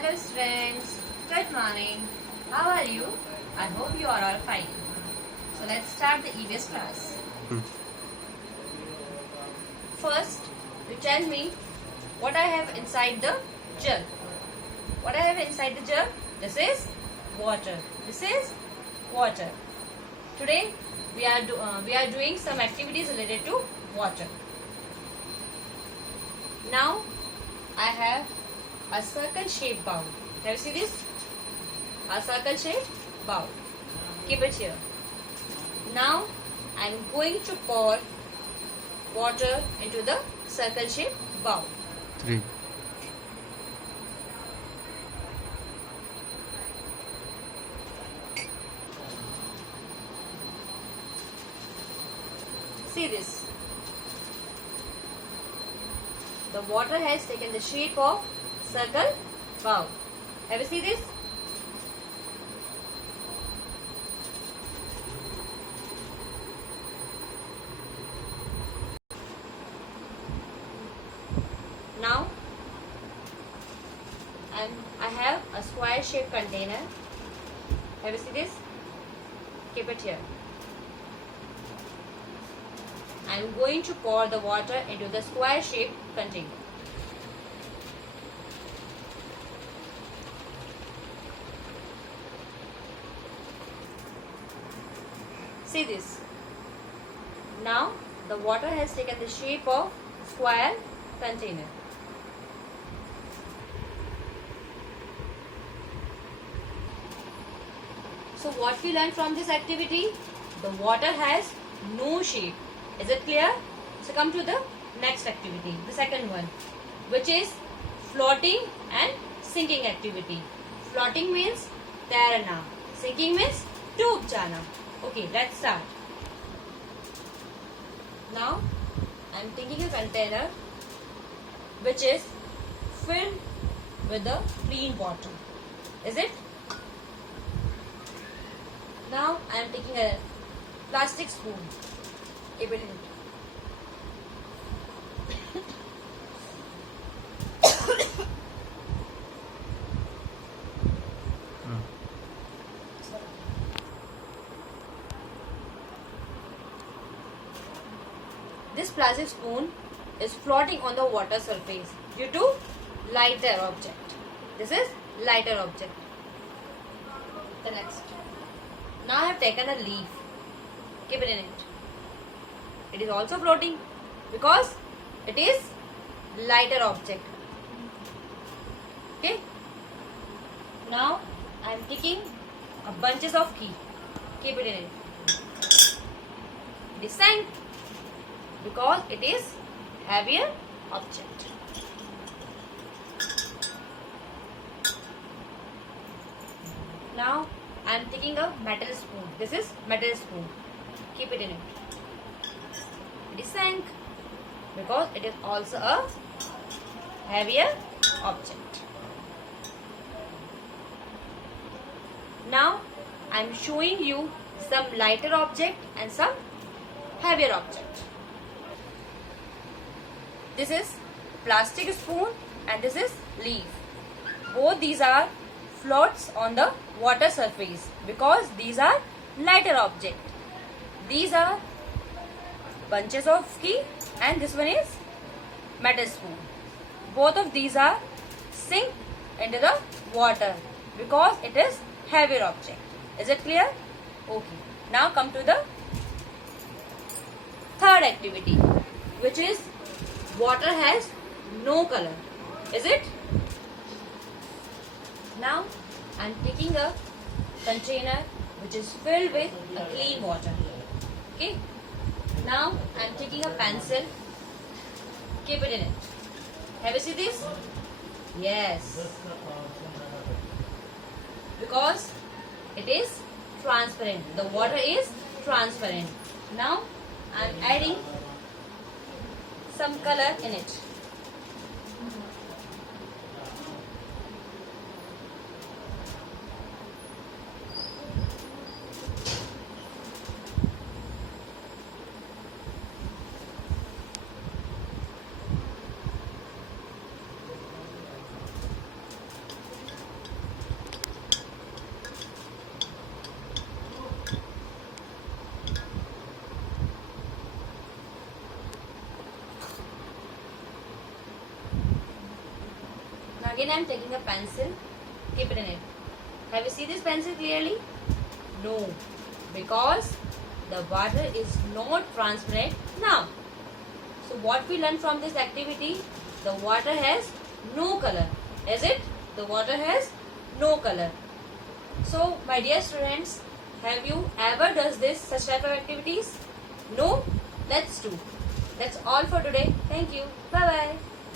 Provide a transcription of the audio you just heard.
Hello students, good morning. How are you? I hope you are all fine. So let's start the EVS class. First, you tell me what I have inside the jug. What I have inside the jug? This is water. This is water. Today we are doing some activities related to water. Now I have a circle shaped bowl. Have you seen this? A circle shaped bowl. Keep it here. Now I am going to pour water into the circle shaped bowl. 3. See this. The water has taken the shape of circle bowl. Have you seen this? Now I have a square shaped container. Have you seen this? Keep it here. I am going to pour the water into the square shaped container. See this. Now the water has taken the shape of square container. So what we learned from this activity? The water has no shape. Is it clear? So come to the next activity, the second one, which is floating and sinking activity. Floating means तैरना, sinking means डूब जाना. Okay, let's start. Now I am taking a container which is filled with the clean water. Is it? Now I am taking a plastic spoon. Keep it in it. This plastic spoon is floating on the water surface due to lighter object. This is lighter object. The next. Now I have taken a leaf. Keep it in it. It is also floating because it is lighter object. Okay. Now I am taking a bunches of key. Keep it in it. It is sank because it is heavier object. Now I am taking a metal spoon. This is metal spoon. Keep it in it. It is sank because it is also a heavier object. Now I am showing you some lighter object and some heavier object. This is plastic spoon and this is leaf. Both these are floats on the water surface because these are lighter object. These are bunches of key and this one is metal spoon. Both of these are sink into the water because it is heavier object. Is it clear? Okay. Now come to the third activity, which is water has no color. Is it? Now I am taking a container which is filled with a clean water. Okay. Now I am taking a pencil. Keep it in it. Have you seen this? Yes. Because it is transparent. The water is transparent. Now I am adding some color in it. Again I am taking a pencil, keep it in it. Have you seen this pencil clearly? No, because the water is not transparent now. So what we learned from this activity, the water has no color. Is it? The water has no color. So my dear students, have you ever does this such type of activities? No? Let's do. That's all for today. Thank you. Bye bye.